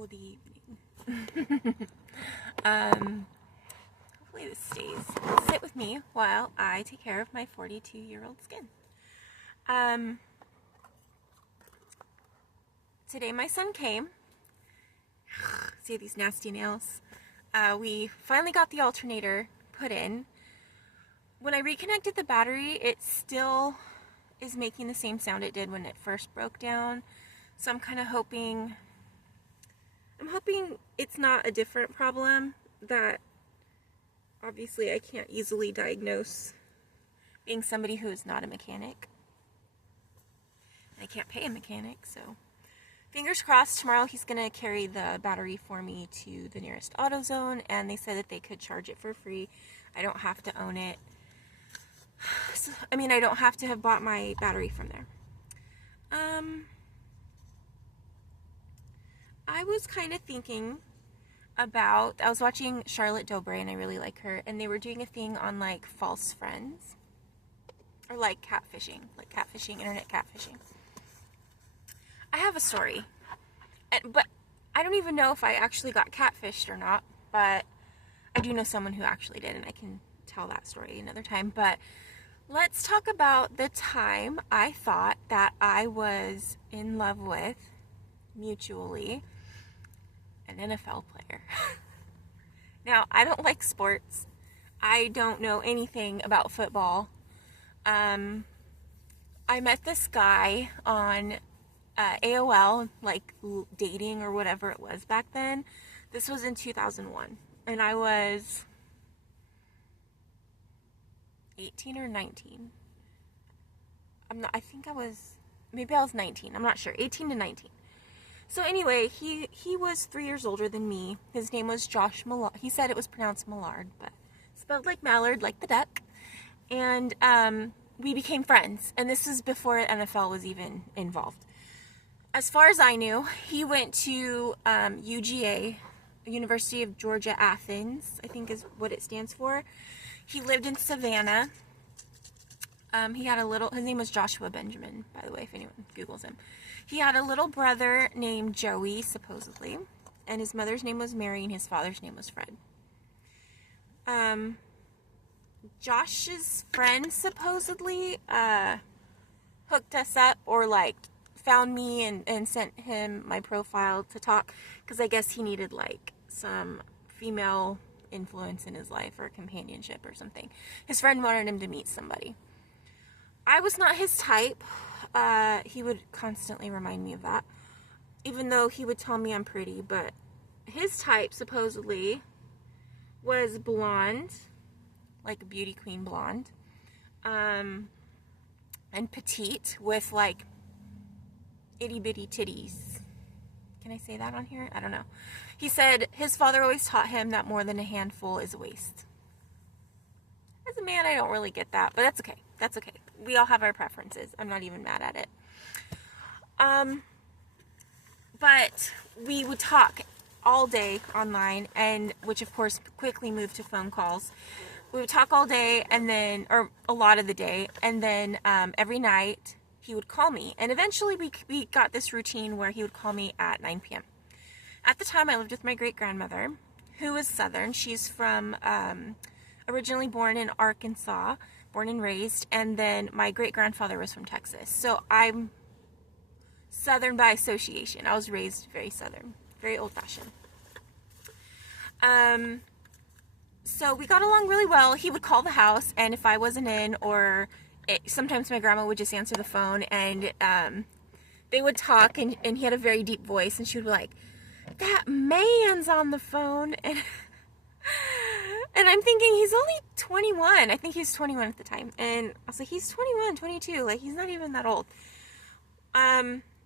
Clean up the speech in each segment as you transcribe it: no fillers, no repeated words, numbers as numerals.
Good evening. Hopefully this stays. Sit with me while I take care of my 42-year-old skin. Today my son came. See these nasty nails? We finally got the alternator put in. When I reconnected the battery, it still is making the same sound it did when it first broke down. So I'm kind of hoping it's not a different problem that obviously I can't easily diagnose, being somebody who is not a mechanic. I can't pay a mechanic, so fingers crossed. Tomorrow he's going to carry the battery for me to the nearest AutoZone, and they said that they could charge it for free. I don't have to own it. So, I mean, I don't have to have bought my battery from there. I was kind of thinking about, I was watching Charlotte Dobre, and I really like her, and they were doing a thing on, like, false friends, or, like, catfishing, internet catfishing. I have a story, but I don't even know if I actually got catfished or not, but I do know someone who actually did, and I can tell that story another time. But let's talk about the time I thought that I was in love with, mutually, an NFL player. Now, I don't like sports. I don't know anything about football. I met this guy on AOL, like dating or whatever it was back then. This was in 2001, and I was 18 or 19. I think I was 19. I'm not sure. 18 to 19. So anyway, he was 3 years older than me. His name was Josh Millard. He said it was pronounced Millard, but spelled like Mallard, like the duck. And we became friends. And this is before NFL was even involved. As far as I knew, he went to UGA, University of Georgia, Athens, I think is what it stands for. He lived in Savannah. He had his name was Joshua Benjamin, by the way, if anyone Googles him. He had a little brother named Joey, supposedly, and his mother's name was Mary, and his father's name was Fred. Josh's friend supposedly hooked us up, or like found me and sent him my profile to talk, because I guess he needed like some female influence in his life or companionship or something. His friend wanted him to meet somebody. I was not his type. He would constantly remind me of that, even though he would tell me I'm pretty. But his type supposedly was blonde, like a beauty queen blonde, and petite with like itty bitty titties. Can I say that on here? I don't know. He said his father always taught him that more than a handful is a waist. As a man, I don't really get that, but that's okay. That's okay. We all have our preferences. I'm not even mad at it. But we would talk all day online, and which of course quickly moved to phone calls. We would talk all day, and then, or a lot of the day, and then every night he would call me. And eventually we got this routine where he would call me at 9 p.m. At the time, I lived with my great-grandmother, who was Southern. She's from, originally born in Arkansas, born and raised, and then my great-grandfather was from Texas. So I'm Southern by association. I was raised very Southern, very old-fashioned. So we got along really well. He would call the house, and if I wasn't in, or sometimes my grandma would just answer the phone, and they would talk, and he had a very deep voice, and she would be like, "That man's on the phone," and I'm thinking, he's only 21. I think he was 21 at the time. And I was like, he's 21, 22. Like, he's not even that old.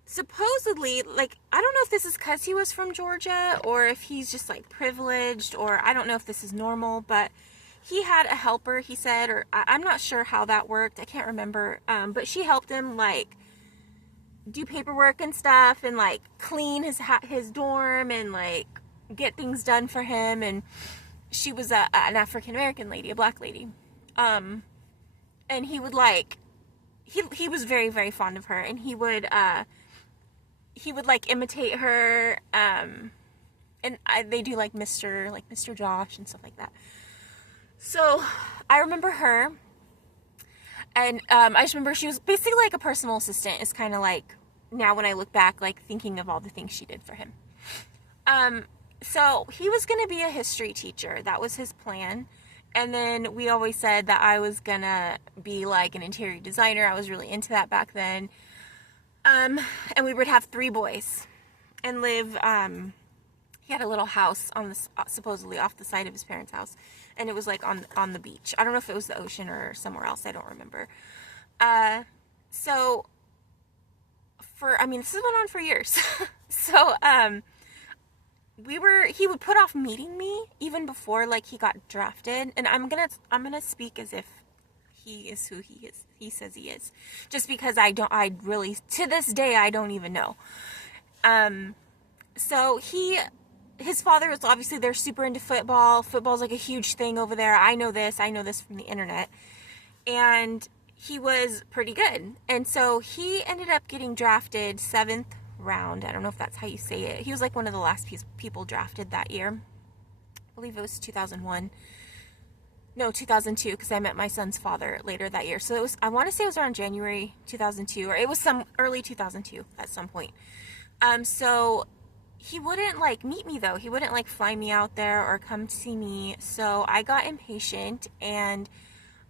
Supposedly, like, I don't know if this is because he was from Georgia, or if he's just, like, privileged, or I don't know if this is normal, but he had a helper, he said, or I'm not sure how that worked. I can't remember. But she helped him, like, do paperwork and stuff, and, like, clean his dorm, and, like, get things done for him. And she was an African-American lady, a black lady. And he would, like, he was very, very fond of her, and he would like imitate her, And they do like Mr. Josh and stuff like that. So I remember her, and I just remember she was basically like a personal assistant. It's kind of like, now when I look back, like thinking of all the things she did for him. So he was going to be a history teacher. That was his plan. And then we always said that I was going to be like an interior designer. I was really into that back then. And we would have 3 boys and live, he had a little house on the, supposedly off the side of his parents' house. And it was like on the beach. I don't know if it was the ocean or somewhere else. I don't remember. So this has went on for years. So, he would put off meeting me even before like he got drafted. And I'm gonna speak as if he is who he says he is. Just because I really, to this day, I don't even know. So his father was obviously, they're super into football. Football's like a huge thing over there. I know this from the internet. And he was pretty good. And so he ended up getting drafted 7th round. I don't know if that's how you say it. He was like one of the last people drafted that year. I believe it was 2001. No, 2002, because I met my son's father later that year. So I want to say it was around January 2002, or it was some early 2002 at some point. So he wouldn't like meet me though. He wouldn't like fly me out there or come see me. So I got impatient and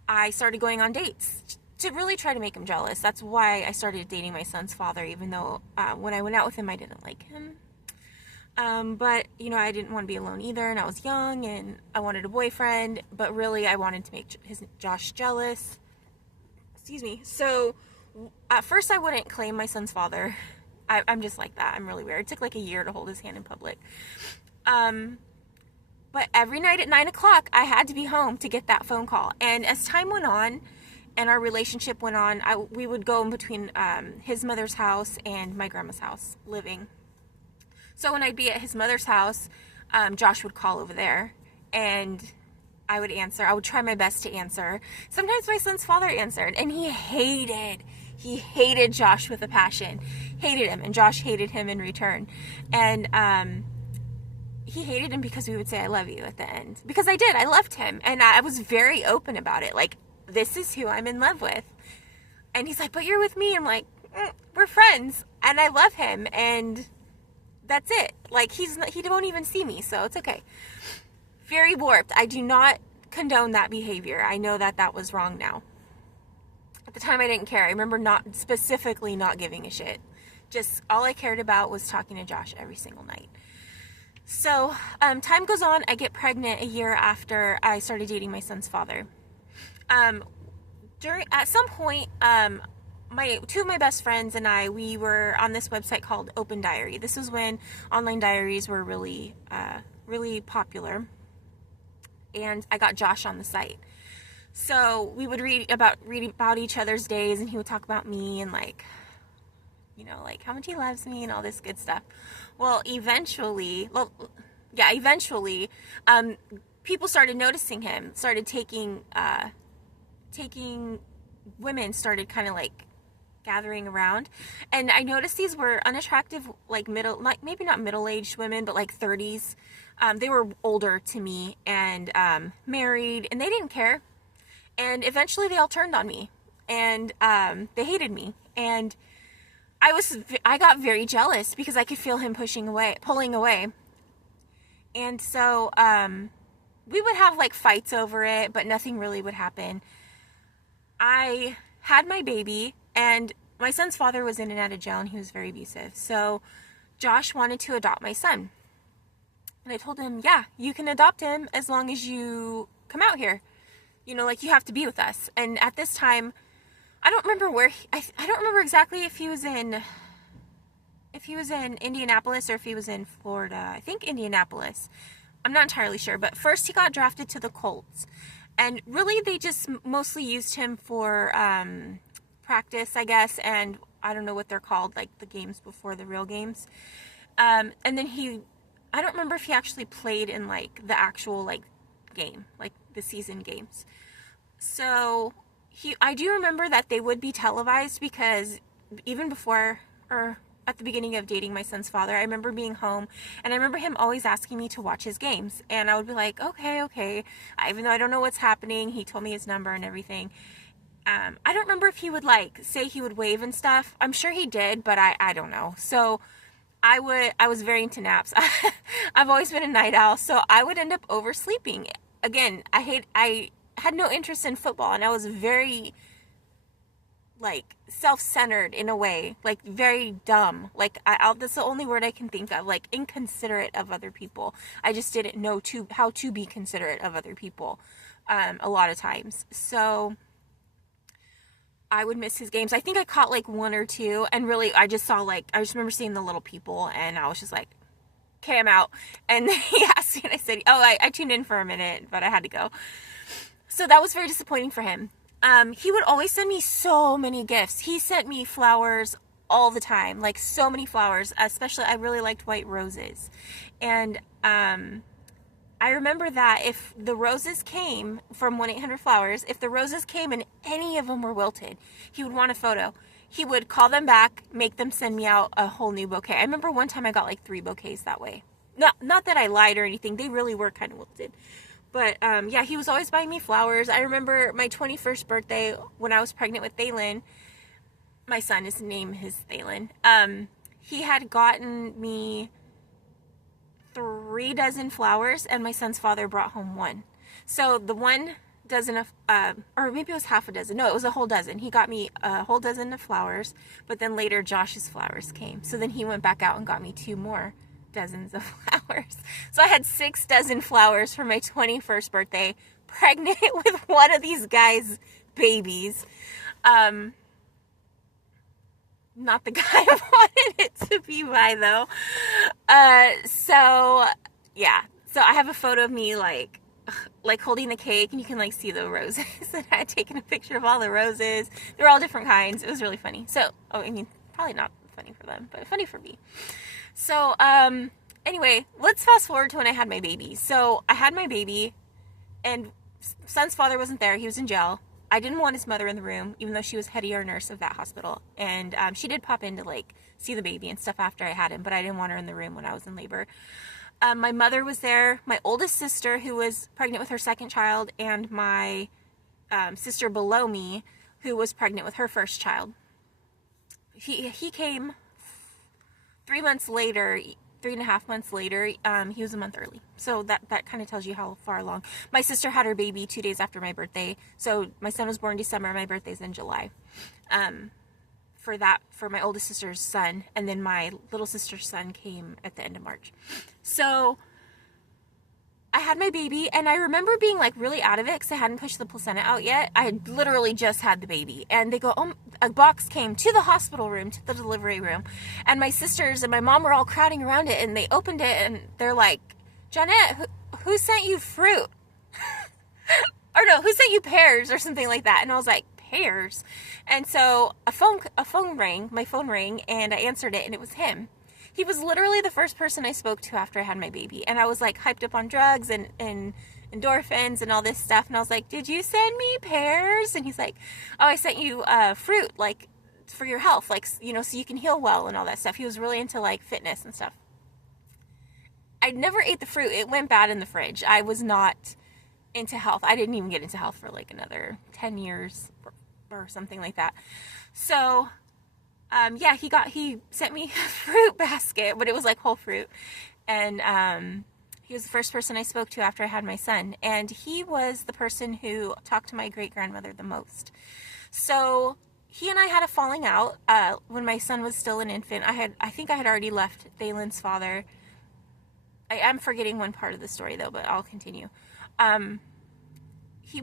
I started going on dates to really try to make him jealous. That's why I started dating my son's father, even though when I went out with him, I didn't like him. But, I didn't want to be alone either, and I was young, and I wanted a boyfriend, but really I wanted to make Josh jealous. Excuse me. So, at first I wouldn't claim my son's father. I'm just like that. I'm really weird. It took like a year to hold his hand in public. But every night at 9 o'clock, I had to be home to get that phone call. And as time went on, and our relationship went on, we would go in between his mother's house and my grandma's house living. So when I'd be at his mother's house, Josh would call over there, and I would answer. I would try my best to answer. Sometimes my son's father answered, and he hated Josh with a passion. Hated him, and Josh hated him in return. And he hated him because we would say, "I love you" at the end. Because I did. I loved him, and I was very open about it. Like, this is who I'm in love with. And he's like, "But you're with me." I'm like, we're friends, and I love him, and that's it. Like, he won't even see me, so it's okay. Very warped. I do not condone that behavior. I know that was wrong now. At the time, I didn't care. I remember not giving a shit. Just all I cared about was talking to Josh every single night. So, time goes on. I get pregnant a year after I started dating my son's father. At some point, two of my best friends and we were on this website called Open Diary. This was when online diaries were really, really popular. And I got Josh on the site. So we would read about each other's days, and he would talk about me and like how much he loves me and all this good stuff. Well, eventually, people started noticing him, started taking women, started kind of like gathering around, and I noticed these were unattractive, like maybe not middle-aged women, but like 30s. They were older to me and married, and they didn't care. And eventually they all turned on me, and they hated me, and I got very jealous because I could feel him pulling away. And so we would have like fights over it, but nothing really would happen. I had my baby, and my son's father was in and out of jail, and he was very abusive. So Josh wanted to adopt my son. And I told him, yeah, you can adopt him as long as you come out here. You have to be with us. And at this time, I don't remember where I don't remember exactly if he was in Indianapolis or if he was in Florida. I think Indianapolis. I'm not entirely sure, but first he got drafted to the Colts. And really they just mostly used him for practice, I guess, and I don't know what they're called, like the games before the real games. And then I don't remember if he actually played in like the actual like game, like the season games. So I do remember that they would be televised, because even before, or at the beginning of dating my son's father, I remember being home, and I remember him always asking me to watch his games, and I would be like, okay. Even though I don't know what's happening, he told me his number and everything. I don't remember if he would like say he would wave and stuff. I'm sure he did, but I don't know. So I was very into naps. I've always been a night owl, so I would end up oversleeping. Again, I had no interest in football, and I was very like self-centered in a way, like very dumb. Like that's the only word I can think of, like inconsiderate of other people. I just didn't know how to be considerate of other people a lot of times. So I would miss his games. I think I caught like one or two, and really I just remember seeing the little people, and I was just like, okay, I'm out. And then he asked me, and I said, oh, I tuned in for a minute, but I had to go. So that was very disappointing for him. He would always send me so many gifts. He sent me flowers all the time, like so many flowers, especially I really liked white roses. And I remember that if the roses came from 1-800-Flowers, if the roses came and any of them were wilted, he would want a photo. He would call them back, make them send me out a whole new bouquet. I remember one time I got like 3 bouquets that way. Not that I lied or anything. They really were kind of wilted. But yeah, he was always buying me flowers. I remember my 21st birthday when I was pregnant with Thalen. My son, his name is Thalen. He had gotten me 3 dozen flowers, and my son's father brought home 1. So the 1 dozen of, or maybe it was half a dozen. No, it was a whole dozen. He got me a whole dozen of flowers, but then later Josh's flowers came. So then he went back out and got me 2 more dozens of flowers. So I had 6 dozen flowers for my 21st birthday, pregnant with one of these guys' babies. Not the guy I wanted it to be by, though. So yeah. So I have a photo of me like holding the cake, and you can like see the roses. And I had taken a picture of all the roses. They're all different kinds. It was really funny. So, I mean, probably not funny for them, but funny for me. So, anyway, let's fast forward to when I had my baby. So I had my baby, and son's father wasn't there. He was in jail. I didn't want his mother in the room, even though she was head ER nurse of that hospital. And she did pop in to like see the baby and stuff after I had him, but I didn't want her in the room when I was in labor. My mother was there, my oldest sister who was pregnant with her 2nd child, and my sister below me who was pregnant with her 1st child. He came 3 months later, 3.5 months later. He was a month early. So that kind of tells you how far along. My sister had her baby 2 days after my birthday. So my son was born December, my birthday's in July. For my oldest sister's son, and then my little sister's son came at the end of March. So I had my baby, and I remember being like really out of it because I hadn't pushed the placenta out yet. I had literally just had the baby, and they go, oh, a box came to the hospital room, to the delivery room, and my sisters and my mom were all crowding around it, and they opened it, and they're like, Jeanette, who sent you fruit? Or no, who sent you pears or something like that? And I was like, pears? And so my phone rang, and I answered it, and it was him. He was literally the first person I spoke to after I had my baby. And I was like hyped up on drugs and endorphins and all this stuff. And I was like, did you send me pears? And he's like, oh, I sent you fruit, like for your health, like, you know, so you can heal well and all that stuff. He was really into like fitness and stuff. I never ate the fruit. It went bad in the fridge. I was not into health. I didn't even get into health for like another 10 years or something like that. So yeah, he sent me a fruit basket, but it was like whole fruit. And he was the first person I spoke to after I had my son. And he was the person who talked to my great-grandmother the most. So he and I had a falling out when my son was still an infant. I think I had already left Thalen's father. I am forgetting one part of the story, though, but I'll continue.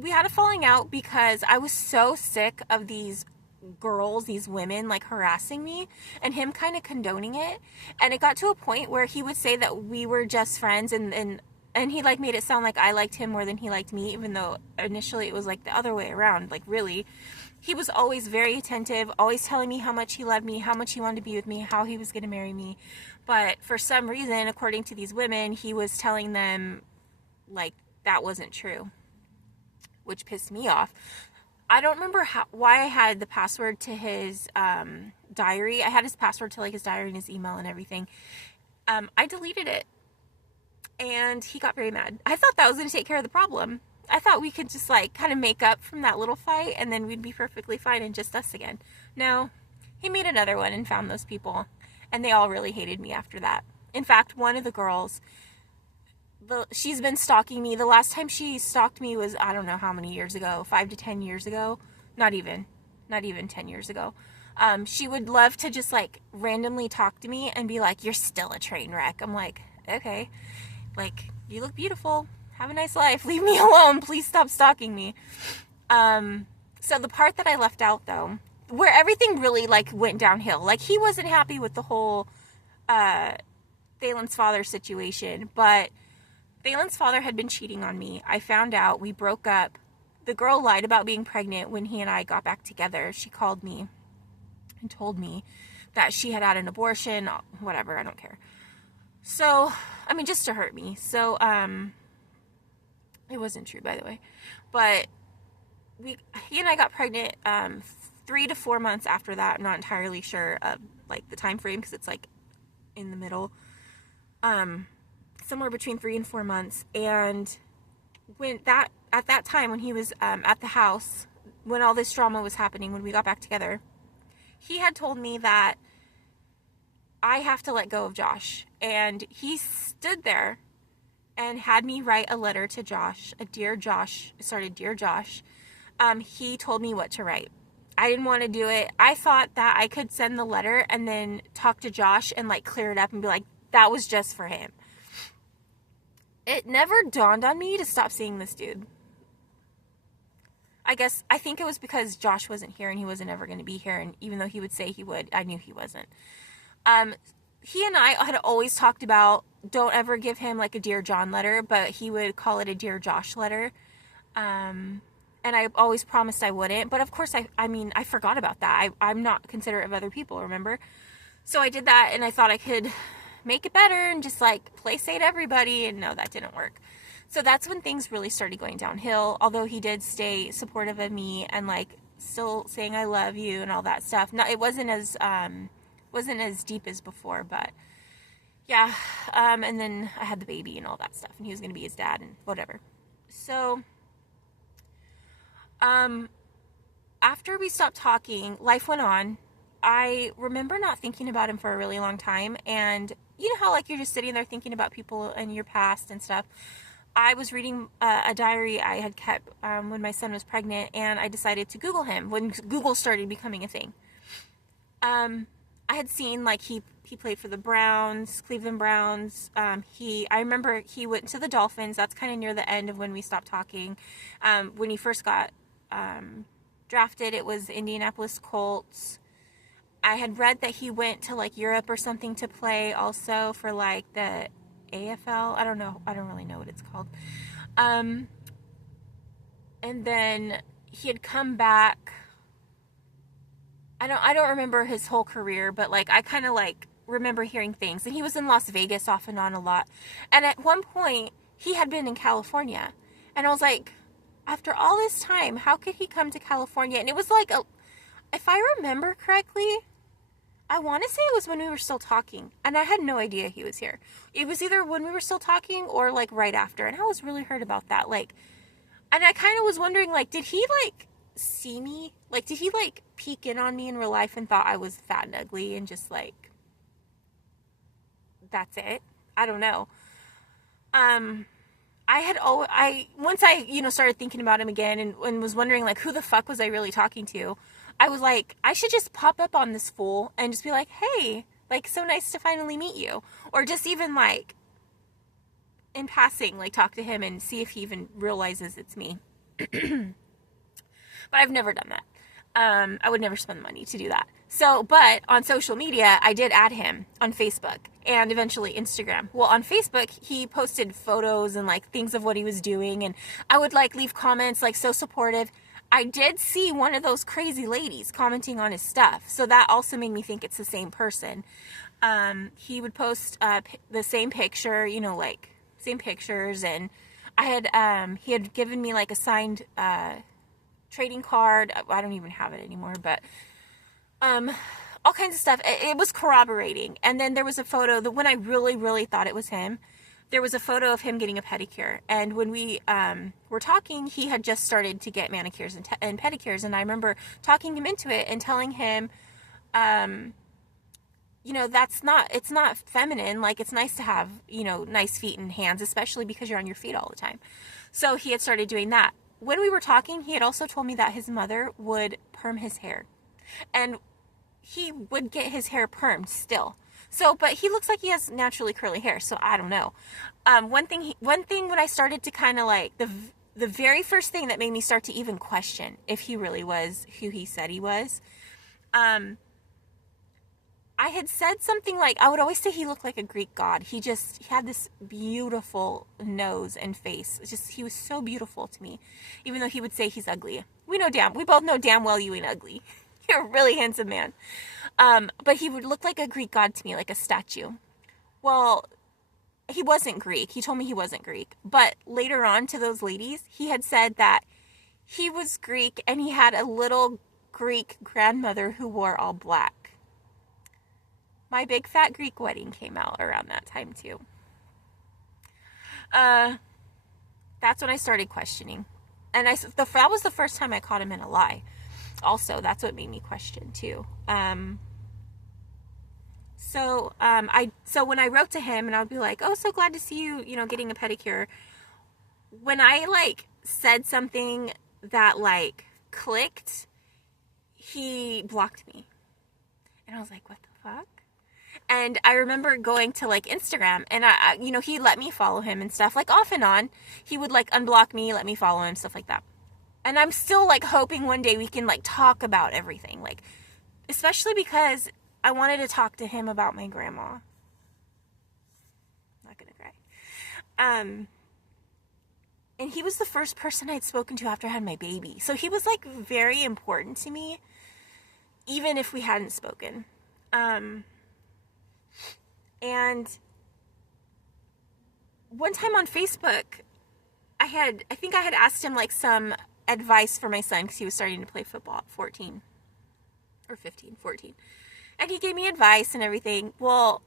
We had a falling out because I was so sick of these girls, these women, like harassing me, and him kind of condoning it. And it got to a point where he would say that we were just friends, and he like made it sound like I liked him more than he liked me, even though initially it was like the other way around. Like, really, he was always very attentive, always telling me how much he loved me, how much he wanted to be with me, how he was going to marry me. But for some reason, according to these women, he was telling them like that wasn't true, which pissed me off. I don't remember why I had the password to his diary. I had his password to like his diary and his email and everything. I deleted it, and he got very mad. I thought that was going to take care of the problem. I thought we could just like kind of make up from that little fight, and then we'd be perfectly fine and just us again. No, he made another one and found those people, and they all really hated me after that. In fact, one of the girls, she's been stalking me. The last time she stalked me was, I don't know how many years ago, 5 to 10 years ago. Not even 10 years ago. She would love to just like randomly talk to me and be like, "You're still a train wreck." I'm like, okay, like, you look beautiful. Have a nice life. Leave me alone. Please stop stalking me. So the part that I left out though, where everything really like went downhill, like he wasn't happy with the whole, Thalen's father situation, but Thalen's father had been cheating on me. I found out. We broke up. The girl lied about being pregnant when he and I got back together. She called me and told me that she had an abortion, whatever, I don't care. So, I mean, just to hurt me. So, it wasn't true, by the way. But he and I got pregnant 3 to 4 months after that. I'm not entirely sure of like the time frame because it's like in the middle. Somewhere between 3 and 4 months. And at that time when he was at the house, when all this drama was happening, when we got back together, he had told me that I have to let go of Josh. And he stood there and had me write a letter to Josh, Dear Josh. He told me what to write. I didn't want to do it. I thought that I could send the letter and then talk to Josh and like clear it up and be like, that was just for him. It never dawned on me to stop seeing this dude. I think it was because Josh wasn't here and he wasn't ever going to be here. And even though he would say he would, I knew he wasn't. He and I had always talked about don't ever give him like a Dear John letter, but he would call it a Dear Josh letter. And I always promised I wouldn't. But of course, I forgot about that. I'm not considerate of other people, remember? So I did that and I thought I could make it better and just like play safe everybody, and no, that didn't work. So that's when things really started going downhill, although he did stay supportive of me and like still saying I love you and all that stuff. No, it wasn't as deep as before, but yeah. And then I had the baby and all that stuff, and he was going to be his dad and whatever. So after we stopped talking, life went on. I remember not thinking about him for a really long time, and you know how like you're just sitting there thinking about people in your past and stuff. I was reading a diary I had kept when my son was pregnant, and I decided to Google him when Google started becoming a thing. I had seen like he played for the Cleveland Browns. I remember he went to the Dolphins. That's kind of near the end of when we stopped talking. When he first got drafted, it was Indianapolis Colts. I had read that he went to like Europe or something to play also for like the AFL. I don't know. I don't really know what it's called. And then he had come back. I don't remember his whole career, but like I kind of like remember hearing things. And he was in Las Vegas off and on a lot. And at one point he had been in California. And I was like, after all this time, how could he come to California? And it was like if I remember correctly, I want to say it was when we were still talking, and I had no idea he was here. It was either when we were still talking or like right after, and I was really hurt about that. Like, and I kind of was wondering, like, did he like see me? Like, did he like peek in on me in real life and thought I was fat and ugly and just like, that's it? I don't know. Once I started thinking about him again and was wondering like who the fuck was I really talking to, I was like, I should just pop up on this fool and just be like, hey, like, so nice to finally meet you. Or just even like in passing, like talk to him and see if he even realizes it's me. But I've never done that. I would never spend money to do that. So, but on social media, I did add him on Facebook and eventually Instagram. Well, on Facebook, he posted photos and like things of what he was doing. And I would like leave comments like so supportive. I did see one of those crazy ladies commenting on his stuff. So that also made me think it's the same person. He would post the same picture, like same pictures. And he had given me like a signed trading card. I don't even have it anymore, but all kinds of stuff. It was corroborating. And then there was a photo, the one I really, really thought it was him. There was a photo of him getting a pedicure. And when we were talking, he had just started to get manicures and pedicures. And I remember talking him into it and telling him, you know, it's not feminine. Like, it's nice to have, you know, nice feet and hands, especially because you're on your feet all the time. So he had started doing that. When we were talking, he had also told me that his mother would perm his hair. And he would get his hair permed still. So, but he looks like he has naturally curly hair, so I don't know. One thing when I started to kind of like, the very first thing that made me start to even question if he really was who he said he was, I had said something like, I would always say he looked like a Greek god. He had this beautiful nose and face. He was so beautiful to me, even though he would say he's ugly. We both know damn well you ain't ugly. You're a really handsome man. But he would look like a Greek god to me, like a statue. Well, he wasn't Greek. He told me he wasn't Greek. But later on to those ladies, he had said that he was Greek and he had a little Greek grandmother who wore all black. My Big Fat Greek Wedding came out around that time too. That's when I started questioning. And that was the first time I caught him in a lie. Also, that's what made me question too. So when I wrote to him and I would be like, oh, so glad to see you, you know, getting a pedicure. When I like said something that like clicked, he blocked me. And I was like, what the fuck? And I remember going to like Instagram and I you know, he let me follow him and stuff, like off and on. He would like unblock me, let me follow him, stuff like that. And I'm still like hoping one day we can like talk about everything, like, especially because I wanted to talk to him about my grandma. Not gonna cry. And he was the first person I'd spoken to after I had my baby. So he was like very important to me, even if we hadn't spoken. And one time on Facebook, I think I had asked him like some advice for my son because he was starting to play football at 14 or 15, 14. And he gave me advice and everything. Well,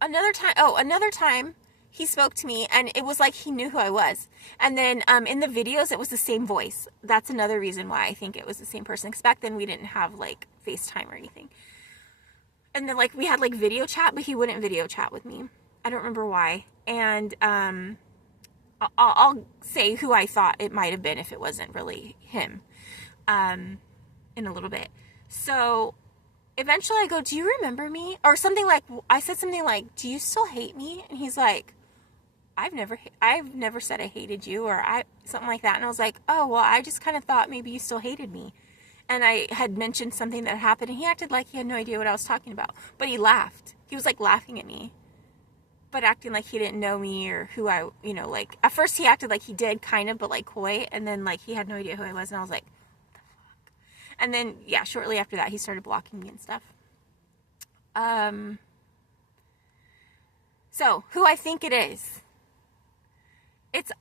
another time he spoke to me and it was like he knew who I was. And then in the videos, it was the same voice. That's another reason why I think it was the same person. Because back then we didn't have like FaceTime or anything. And then like we had like video chat, but he wouldn't video chat with me. I don't remember why. And I'll say who I thought it might have been if it wasn't really him in a little bit. So eventually I go, do you remember me? Or something like, I said something like, do you still hate me? And he's like, I've never said I hated you, or something like that. And I was like, oh, well, I just kind of thought maybe you still hated me. And I had mentioned something that happened, and he acted like he had no idea what I was talking about. But he laughed. He was like laughing at me, but acting like he didn't know me or who I, you know, like at first he acted like he did kind of, but like coy. And then like he had no idea who I was. And I was like, what the fuck? And then, yeah, shortly after that, he started blocking me and stuff. So who I think it is.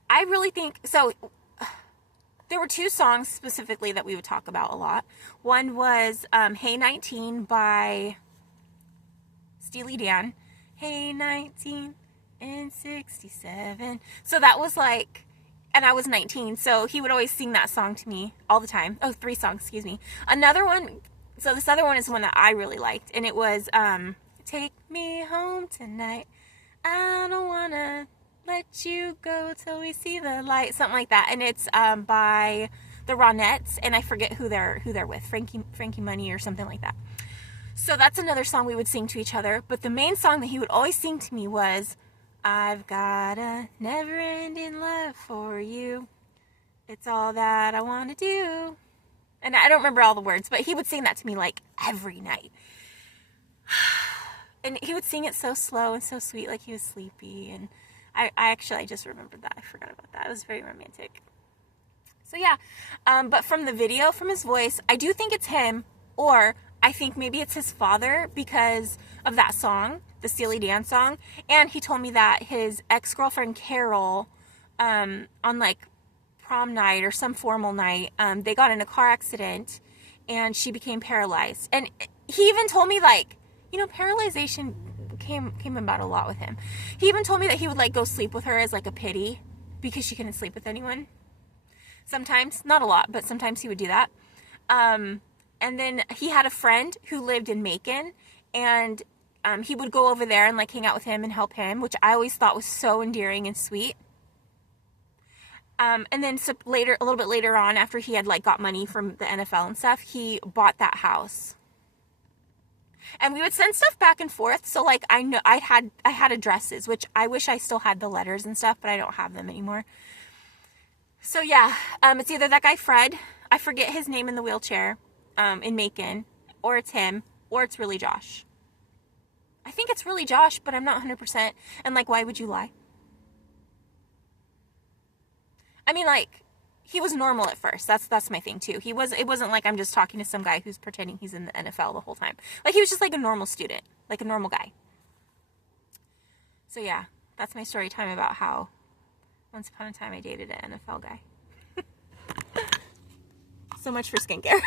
I really think, so there were two songs specifically that we would talk about a lot. One was Hey 19 by Steely Dan. Hey 19 and 67. So that was like, and I was 19, so he would always sing that song to me all the time. Oh, 3 songs, excuse me. Another one, so this other one is one that I really liked, and it was Take Me Home Tonight. I don't wanna let you go till we see the light, something like that. And it's by the Ronettes, and I forget who they're with, Frankie Money or something like that. So that's another song we would sing to each other. But the main song that he would always sing to me was I've got a never-ending love for you. It's all that I want to do. And I don't remember all the words, but he would sing that to me like every night. And he would sing it so slow and so sweet, like he was sleepy. And I just remembered that. I forgot about that. It was very romantic. So yeah, but from the video, from his voice, I do think it's him, or I think maybe it's his father because of that song, the Steely Dan song. And he told me that his ex-girlfriend Carol, on like prom night or some formal night, they got in a car accident and she became paralyzed. And he even told me, like, you know, paralyzation came about a lot with him. He even told me that he would, like, go sleep with her as, like, a pity because she couldn't sleep with anyone. Sometimes, not a lot, but sometimes he would do that. And then he had a friend who lived in Macon, and he would go over there and, like, hang out with him and help him, which I always thought was so endearing and sweet. And then a little bit later on, after he had, like, got money from the NFL and stuff, he bought that house. And we would send stuff back and forth. So, like, I know I had addresses, which I wish I still had the letters and stuff, but I don't have them anymore. So yeah, it's either that guy Fred, I forget his name in the wheelchair, in Macon, or it's him, or it's really Josh. I think it's really Josh, but I'm not 100%. And, like, why would you lie? I mean, like, he was normal at first. That's my thing too. It wasn't like I'm just talking to some guy who's pretending he's in the NFL the whole time. Like, he was just like a normal student, like a normal guy. So yeah, that's my story time about how once upon a time I dated an NFL guy. So much for skincare.